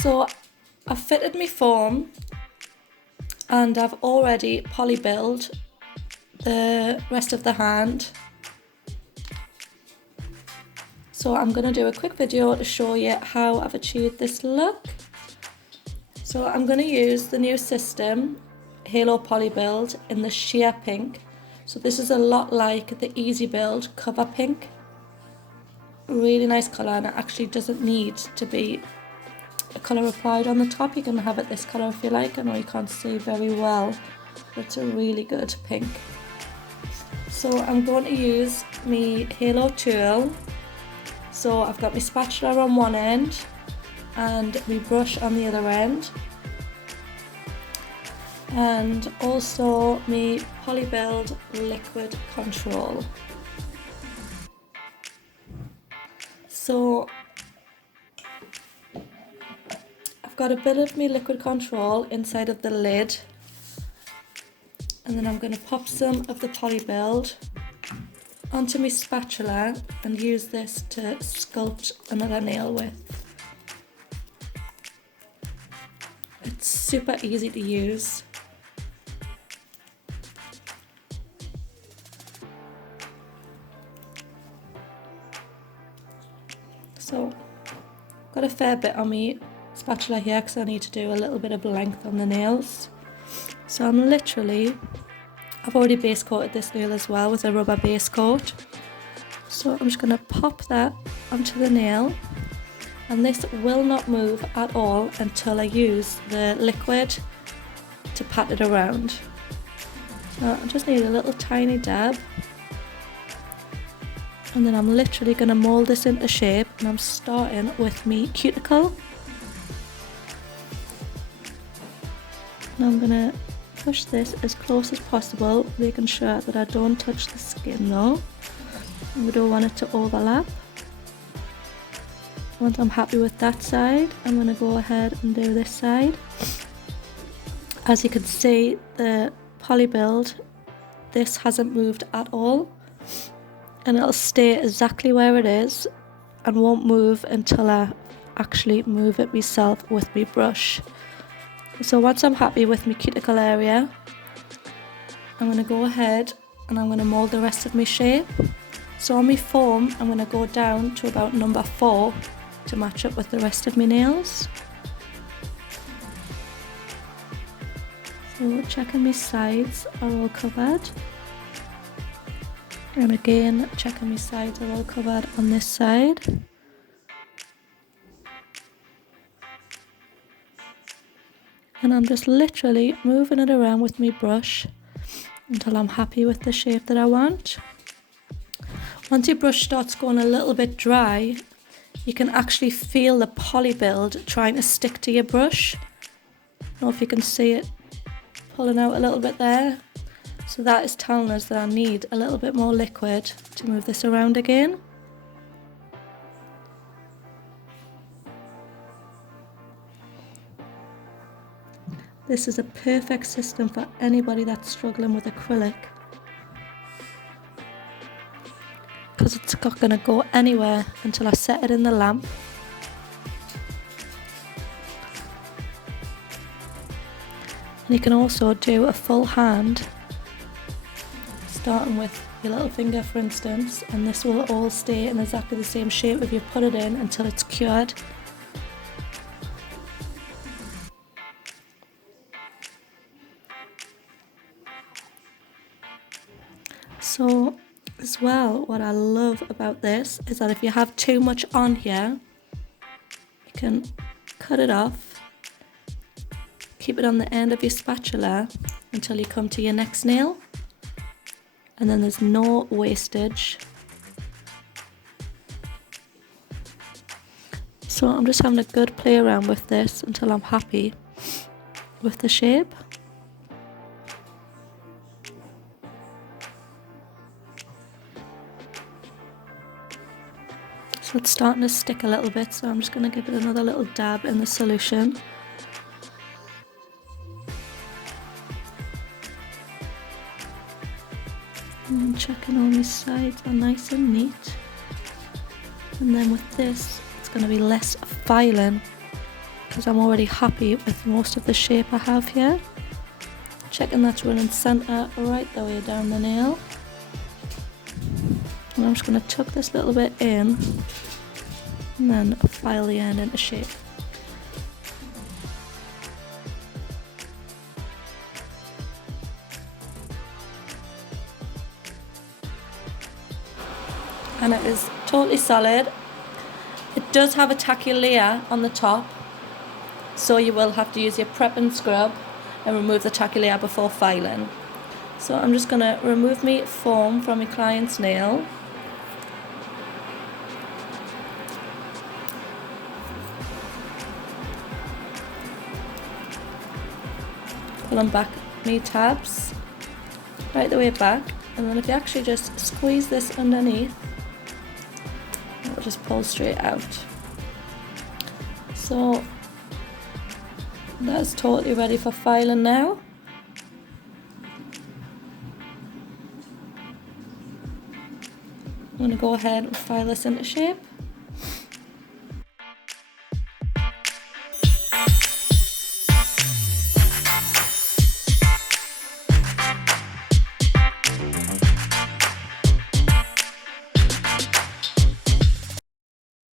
So I've fitted my foam and I've already Polibuild the rest of the hand. So I'm going to do a quick video to show you how I've achieved this look. So I'm going to use the new system, Halo Polibuild, in the sheer pink. So this is a lot like the Easy Build cover pink. Really nice colour, and it actually doesn't need to be a colour applied on the top. You can have it this colour if you like. I know you can't see very well, but it's a really good pink. So I'm going to use my Halo tool. So I've got my spatula on one end and my brush on the other end, and also my Polibuild liquid control. So I've got a bit of my liquid control inside of the lid, and then I'm going to pop some of the Polibuild onto my spatula and use this to sculpt another nail with. It's super easy to use. So I've got a fair bit on my spatula here because I need to do a little bit of length on the nails. So I've already base coated this nail as well with a rubber base coat. So I'm just going to pop that onto the nail, and this will not move at all until I use the liquid to pat it around. So I just need a little tiny dab, and then I'm literally going to mould this into shape, and I'm starting with my cuticle. And I'm going to push this as close as possible, making sure that I don't touch the skin though. We don't want it to overlap. Once I'm happy with that side, I'm going to go ahead and do this side. As you can see, the Polibuild, this hasn't moved at all, and it'll stay exactly where it is and won't move until I actually move it myself with my brush. So once I'm happy with my cuticle area, I'm going to go ahead and I'm going to mould the rest of my shape. So on my foam, I'm going to go down to about number 4 to match up with the rest of my nails. So checking my sides are all covered. And again, checking my sides are all covered on this side. And I'm just literally moving it around with my brush until I'm happy with the shape that I want. Once your brush starts going a little bit dry, you can actually feel the Polibuild trying to stick to your brush. I don't know if you can see it pulling out a little bit there. So that is telling us that I need a little bit more liquid to move this around again. This is a perfect system for anybody that's struggling with acrylic, because it's not going to go anywhere until I set it in the lamp. And you can also do a full hand, starting with your little finger for instance, and this will all stay in exactly the same shape if you put it in until it's cured. So as well, what I love about this is that if you have too much on here, you can cut it off, keep it on the end of your spatula until you come to your next nail, and then there's no wastage. So I'm just having a good play around with this until I'm happy with the shape. So it's starting to stick a little bit, so I'm just going to give it another little dab in the solution. And checking all these sides are nice and neat. And then with this, it's going to be less filing because I'm already happy with most of the shape I have here. Checking that's running centre right the way down the nail. And I'm just going to tuck this little bit in and then file the end into shape. And it is totally solid. It does have a tacky layer on the top, so you will have to use your prep and scrub and remove the tacky layer before filing. So I'm just going to remove my foam from my client's nail. Pulling back my tabs right the way back, and then if you actually just squeeze this underneath, it'll just pull straight out. So that's totally ready for filing now. I'm going to go ahead and file this into shape.